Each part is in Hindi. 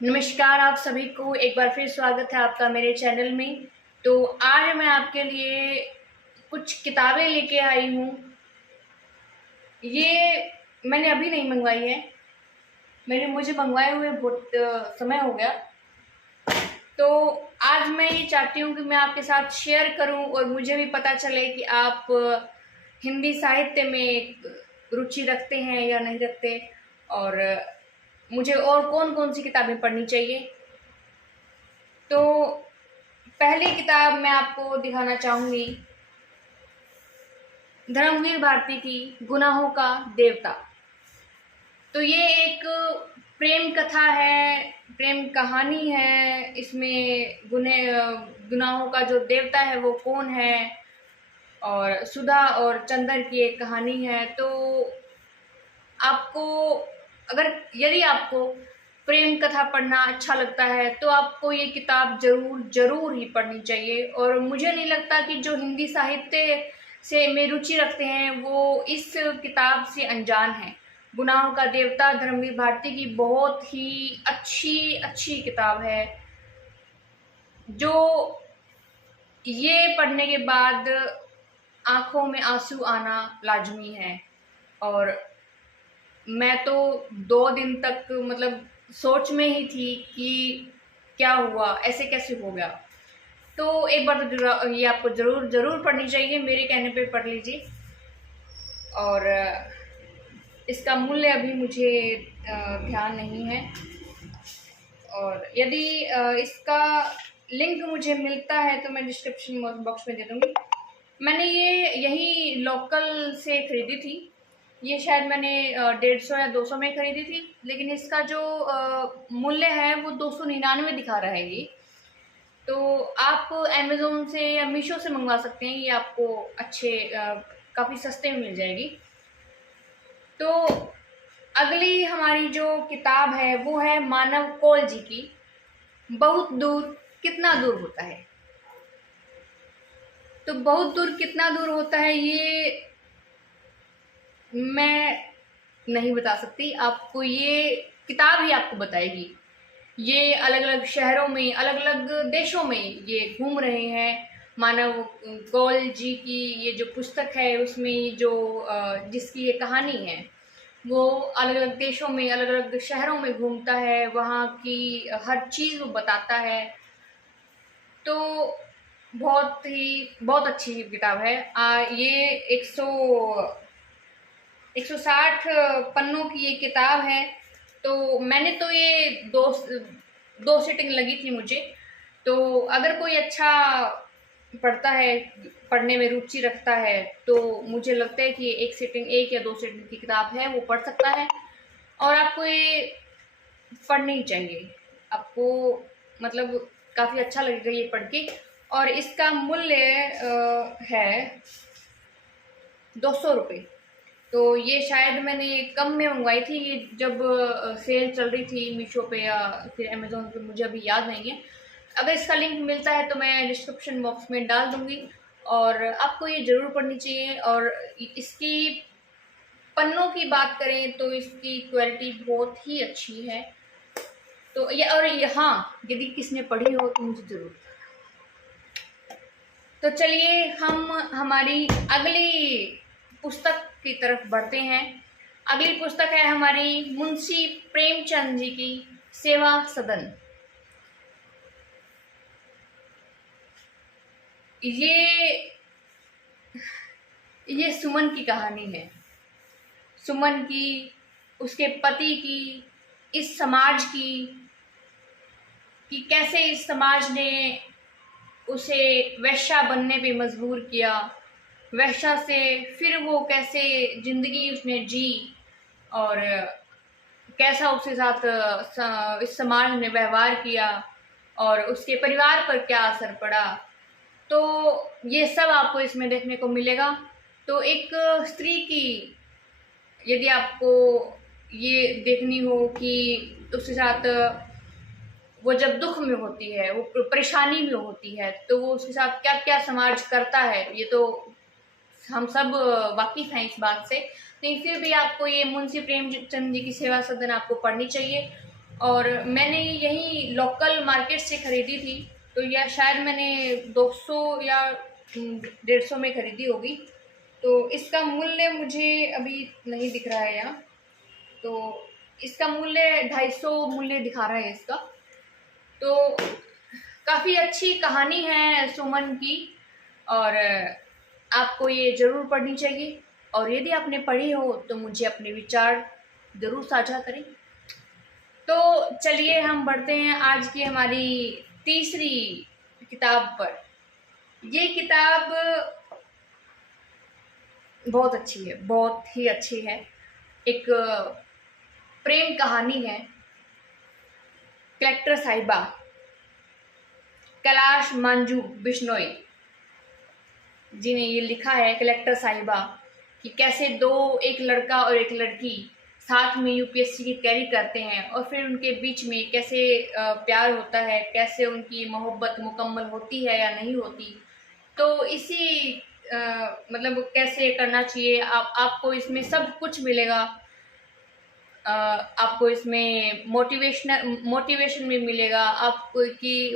नमस्कार, आप सभी को एक बार फिर स्वागत है आपका मेरे चैनल में। तो आज मैं आपके लिए कुछ किताबें लेके आई हूँ। ये मैंने अभी नहीं मंगवाई है, मुझे मंगवाए हुए बहुत समय हो गया। तो आज मैं ये चाहती हूँ कि मैं आपके साथ शेयर करूँ और मुझे भी पता चले कि आप हिंदी साहित्य में रुचि रखते हैं या नहीं रखते, और मुझे और कौन-कौन सी किताबें पढ़नी चाहिए। तो पहली किताब मैं आपको दिखाना चाहूँगी, धर्मवीर भारती की गुनाहों का देवता। तो ये एक प्रेम कथा है, प्रेम कहानी है। इसमें गुनाहों का जो देवता है वो कौन है, और सुधा और चंदर की एक कहानी है। तो आपको अगर यदि आपको प्रेम कथा पढ़ना अच्छा लगता है तो आपको ये किताब ज़रूर ही पढ़नी चाहिए। और मुझे नहीं लगता कि जो हिंदी साहित्य से में रुचि रखते हैं वो इस किताब से अनजान हैं। गुनाहों का देवता धर्मवीर भारती की बहुत ही अच्छी किताब है, जो ये पढ़ने के बाद आँखों में आँसू आना लाज़मी है। और मैं तो 2 दिन तक मतलब सोच में ही थी कि क्या हुआ, ऐसे कैसे हो गया। तो एक बार तो ये आपको ज़रूर पढ़नी चाहिए, मेरे कहने पे पढ़ लीजिए। और इसका मूल्य अभी मुझे ध्यान नहीं है, और यदि इसका लिंक मुझे मिलता है तो मैं डिस्क्रिप्शन बॉक्स में दे दूँगी। मैंने ये यही लोकल से खरीदी थी। ये शायद मैंने 150 या 200 में खरीदी थी, लेकिन इसका जो मूल्य है वो 299 दिखा रहा है ये। तो आप अमेज़न से या मीशो से मंगवा सकते हैं, ये आपको काफ़ी सस्ते में मिल जाएगी। तो अगली हमारी जो किताब है वो है मानव कौल जी की बहुत दूर कितना दूर होता है। तो बहुत दूर कितना दूर होता है ये मैं नहीं बता सकती, आपको ये किताब ही आपको बताएगी। ये अलग-अलग शहरों में, अलग-अलग देशों में ये घूम रहे हैं। मानव कौल जी की ये जो पुस्तक है उसमें जो जिसकी ये कहानी है वो अलग-अलग देशों में, अलग-अलग शहरों में घूमता है, वहाँ की हर चीज़ वो बताता है। तो बहुत अच्छी किताब है। ये 160 पन्नों की ये किताब है। तो मैंने तो ये दो सीटिंग लगी थी मुझे। तो अगर कोई अच्छा पढ़ता है, पढ़ने में रुचि रखता है, तो मुझे लगता है कि एक या 2 सीटिंग की किताब है वो पढ़ सकता है, और आपको ये पढ़नी चाहिए। आपको मतलब काफ़ी अच्छा लगेगा ये पढ़ के। और इसका मूल्य है 200 रुपये। तो ये शायद मैंने कम में मंगवाई थी, ये जब सेल चल रही थी मीशो पे या फिर अमेज़न पे, मुझे अभी याद नहीं है। अगर इसका लिंक मिलता है तो मैं डिस्क्रिप्शन बॉक्स में डाल दूँगी, और आपको ये ज़रूर पढ़नी चाहिए। और इसकी पन्नों की बात करें तो इसकी क्वालिटी बहुत ही अच्छी है। तो ये हाँ, यदि किसने पढ़ी हो तो मुझे ज़रूर। तो चलिए हम हमारी अगली पुस्तक की तरफ बढ़ते हैं। अगली पुस्तक है हमारी मुंशी प्रेमचंद जी की सेवा सदन। ये सुमन की कहानी है। सुमन की, उसके पति की, इस समाज की, कि कैसे इस समाज ने उसे वेश्या बनने पे मजबूर किया। वेश्या से फिर वो कैसे जिंदगी उसने जी, और कैसा उसके साथ इस समाज ने व्यवहार किया, और उसके परिवार पर क्या असर पड़ा। तो ये सब आपको इसमें देखने को मिलेगा। तो एक स्त्री की यदि आपको ये देखनी हो कि उसके साथ वो जब दुख में होती है, वो परेशानी में होती है, तो वो उसके साथ क्या क्या समाज करता है, ये तो हम सब वाकिफ हैं इस बात से। लेकिन फिर भी आपको ये मुंशी प्रेमचंद जी की सेवा सदन आपको पढ़नी चाहिए। और मैंने यहीं लोकल मार्केट से ख़रीदी थी, तो यह शायद मैंने 200 या 150 में ख़रीदी होगी। तो इसका मूल्य मुझे अभी नहीं दिख रहा है यहाँ, तो इसका मूल्य 250 मूल्य दिखा रहा है इसका। तो काफ़ी अच्छी कहानी है सुमन की, और आपको ये ज़रूर पढ़नी चाहिए, और यदि आपने पढ़ी हो तो मुझे अपने विचार ज़रूर साझा करें। तो चलिए हम बढ़ते हैं आज की हमारी तीसरी किताब पर। ये किताब बहुत अच्छी है, बहुत ही अच्छी है। एक प्रेम कहानी है। कलेक्टर साहिबा, कैलाश मंजू बिश्नोई जी ने ये लिखा है, कलेक्टर साहिबा, कि कैसे एक लड़का और एक लड़की साथ में यूपीएससी की तैयारी करते हैं, और फिर उनके बीच में कैसे प्यार होता है, कैसे उनकी मोहब्बत मुकम्मल होती है या नहीं होती। तो इसी मतलब कैसे करना चाहिए, आपको इसमें सब कुछ मिलेगा। आपको इसमें मोटिवेशन भी मिलेगा आपको, कि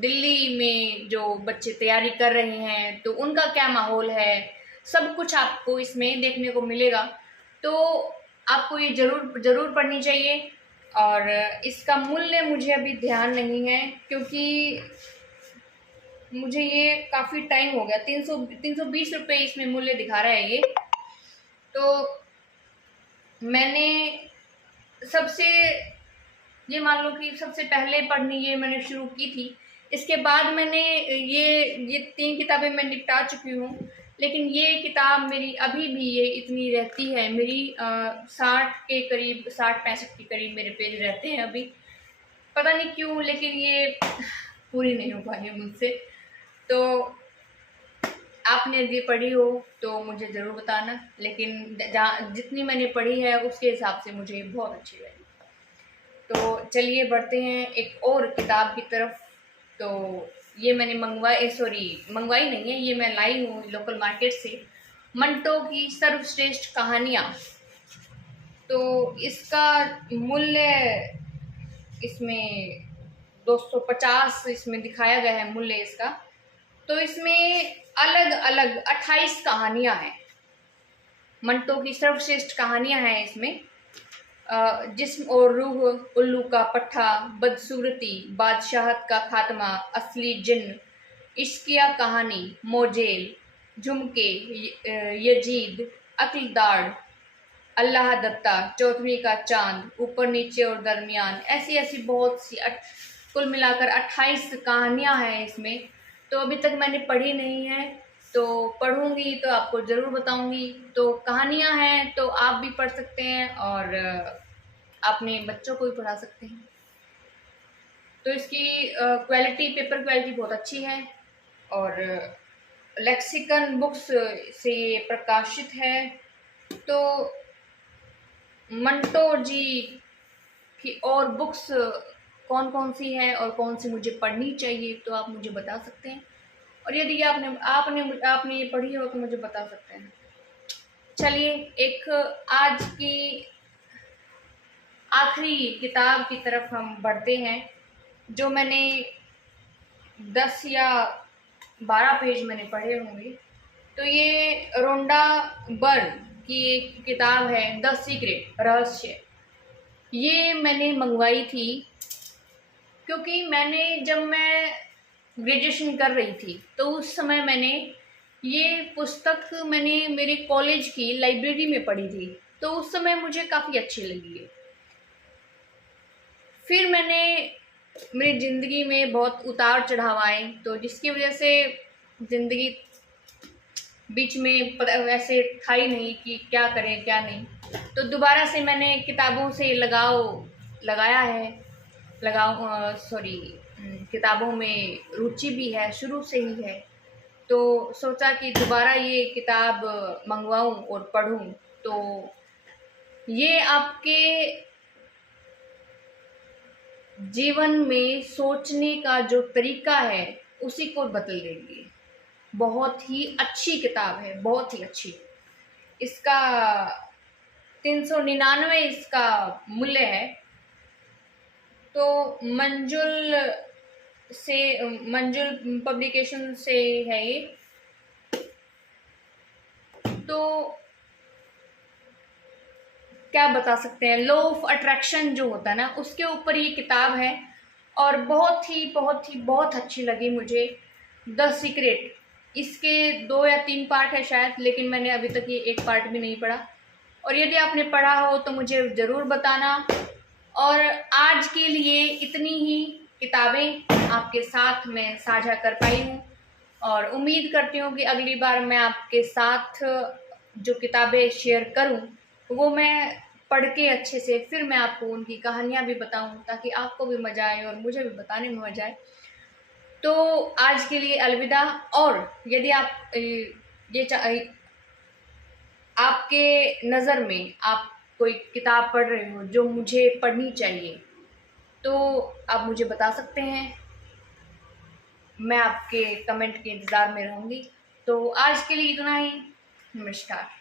दिल्ली में जो बच्चे तैयारी कर रहे हैं तो उनका क्या माहौल है, सब कुछ आपको इसमें देखने को मिलेगा। तो आपको ये ज़रूर पढ़नी चाहिए। और इसका मूल्य मुझे अभी ध्यान नहीं है, क्योंकि मुझे ये काफ़ी टाइम हो गया। 320 रुपये इसमें मूल्य दिखा रहा है ये। तो मैंने सबसे ये मान लो कि सबसे पहले पढ़नी ये मैंने शुरू की थी। इसके बाद मैंने ये 3 किताबें मैं निपटा चुकी हूँ, लेकिन ये किताब मेरी अभी भी ये इतनी रहती है मेरी 60 के करीब, 60-65 के करीब मेरे पेज रहते हैं अभी। पता नहीं क्यों, लेकिन ये पूरी नहीं हो पाई है मुझसे। तो आपने यदि पढ़ी हो तो मुझे ज़रूर बताना, लेकिन जितनी मैंने पढ़ी है उसके हिसाब से मुझे बहुत अच्छी लगी। तो चलिए बढ़ते हैं एक और किताब की तरफ। तो ये मैंने मंगवाई नहीं है, ये मैं लाई हूँ लोकल मार्केट से, मंटो की सर्वश्रेष्ठ कहानियाँ। तो इसका मूल्य इसमें 250 इसमें दिखाया गया है मूल्य इसका। तो इसमें अलग अलग 28 कहानियाँ हैं, मंटो की सर्वश्रेष्ठ कहानियाँ हैं इसमें। जिस्म और रूह, उल्लू का पट्ठा, बदसूरती, बादशाहत का खात्मा, असली जिन्न, इश्किया कहानी, मोजेल, झुमके, यजीद, अक्लदाड़, अल्लाह दत्ता, चौथवी का चांद, ऊपर नीचे और दरमियान, ऐसी ऐसी बहुत सी कुल मिलाकर 28 कहानियाँ हैं इसमें। तो अभी तक मैंने पढ़ी नहीं है, तो पढ़ूंगी तो आपको ज़रूर बताऊंगी। तो कहानियाँ हैं तो आप भी पढ़ सकते हैं, और अपने बच्चों को भी पढ़ा सकते हैं। तो इसकी पेपर क्वालिटी बहुत अच्छी है, और लेक्सिकन बुक्स से ये प्रकाशित है। तो मंटो जी की और बुक्स कौन कौन सी हैं और कौन सी मुझे पढ़नी चाहिए, तो आप मुझे बता सकते हैं, और यदि आपने ये पढ़ी हो तो मुझे बता सकते हैं। चलिए एक आज की आखिरी किताब की तरफ हम बढ़ते हैं, जो मैंने 10 या 12 पेज मैंने पढ़े होंगे। तो ये रोंडा बर्न की एक किताब है, द सीक्रेट, रहस्य। ये मैंने मंगवाई थी क्योंकि जब मैं ग्रेजुएशन कर रही थी तो उस समय मैंने ये पुस्तक मेरे कॉलेज की लाइब्रेरी में पढ़ी थी, तो उस समय मुझे काफ़ी अच्छी लगी है। फिर मेरी ज़िंदगी में बहुत उतार चढ़ाव आए, तो जिसकी वजह से ज़िंदगी बीच में वैसे था ही नहीं कि क्या करें क्या नहीं। तो दोबारा से मैंने किताबों से किताबों में रुचि भी है, शुरू से ही है। तो सोचा कि दोबारा ये किताब मंगवाऊं और पढूं। तो ये आपके जीवन में सोचने का जो तरीका है उसी को बदल देंगी। बहुत ही अच्छी किताब है, बहुत ही अच्छी। इसका 399 इसका मूल्य है। तो मंजुल पब्लिकेशन से है ये। तो क्या बता सकते हैं, लॉ ऑफ अट्रैक्शन जो होता है ना, उसके ऊपर ये किताब है और बहुत अच्छी लगी मुझे। द सीक्रेट, इसके 2 या 3 पार्ट है शायद, लेकिन मैंने अभी तक ये एक पार्ट भी नहीं पढ़ा। और यदि आपने पढ़ा हो तो मुझे ज़रूर बताना। और आज के लिए इतनी ही किताबें आपके साथ मैं साझा कर पाई हूँ, और उम्मीद करती हूँ कि अगली बार मैं आपके साथ जो किताबें शेयर करूँ वो मैं पढ़ के अच्छे से फिर मैं आपको उनकी कहानियाँ भी बताऊँ, ताकि आपको भी मज़ा आए और मुझे भी बताने में मज़ा आए। तो आज के लिए अलविदा। और यदि आप आपके नज़र में आप कोई किताब पढ़ रहे हो जो मुझे पढ़नी चाहिए, तो आप मुझे बता सकते हैं। मैं आपके कमेंट के इंतज़ार में रहूँगी। तो आज के लिए इतना ही। नमस्कार।